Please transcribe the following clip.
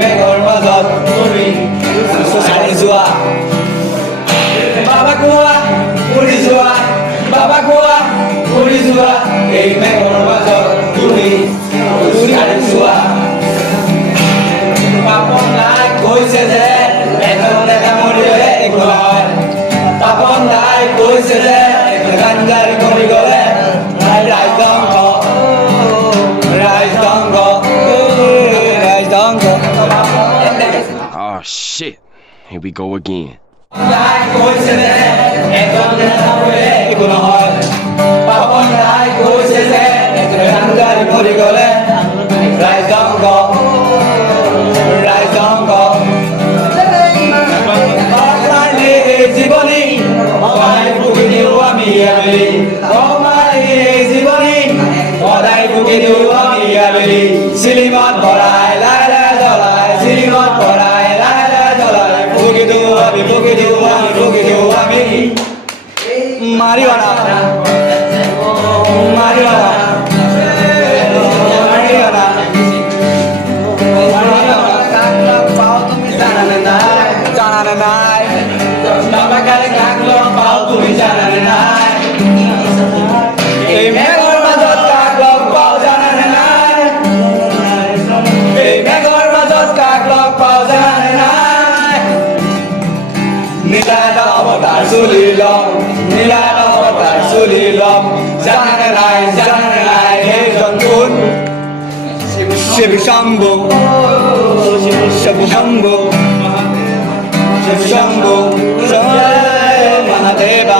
মেঘৰ মাজত তুমি চাৰি যোৱা বাবা কোৱা উৰি যোৱা বাবা কোৱা উৰি যোৱা এই মেঘৰ মাজত তুমি চাৰি যোৱা পাপন নাই কৈছে যে এজনে কামুৰিলে একো নহয় পাপন নাই কৈছে যে গানগাৰী কৰি গ'লে ৰাইজংক Oh shit, here we go again. কৈছে যে এজনে কামুৰিলে একো নহয় পাপন নাই কৈছে যে গানগাৰী কৰি গ'লে ৰাইজংক জীবনী সদায় ভুগি দিওঁ আমি আবেলি জীবনী সদায় ভুগি দিওঁ আমি আবেলি চিলিমত ভৰাই লাই লাই জ্বলাই চিলিমত ভৰাই লাই লাই জ্বলাই ভুগি দিওঁ আমি মাৰিৱানা জানানে নাই বাবা কালে কাক লগ পাওঁ তুমি জানানে নাই এই মেঘৰ মাজত কাক লগ পাওঁ জানানে নাই এই মেঘৰ মাজত কাক লগ পাওঁ জানানে নাই নীলায় অৱতাৰ চুলি লম নীলায় অৱতাৰ চুলি লম জানানে নাই সেইজন কোন শিৱ শম্ভু Shambhu Manadev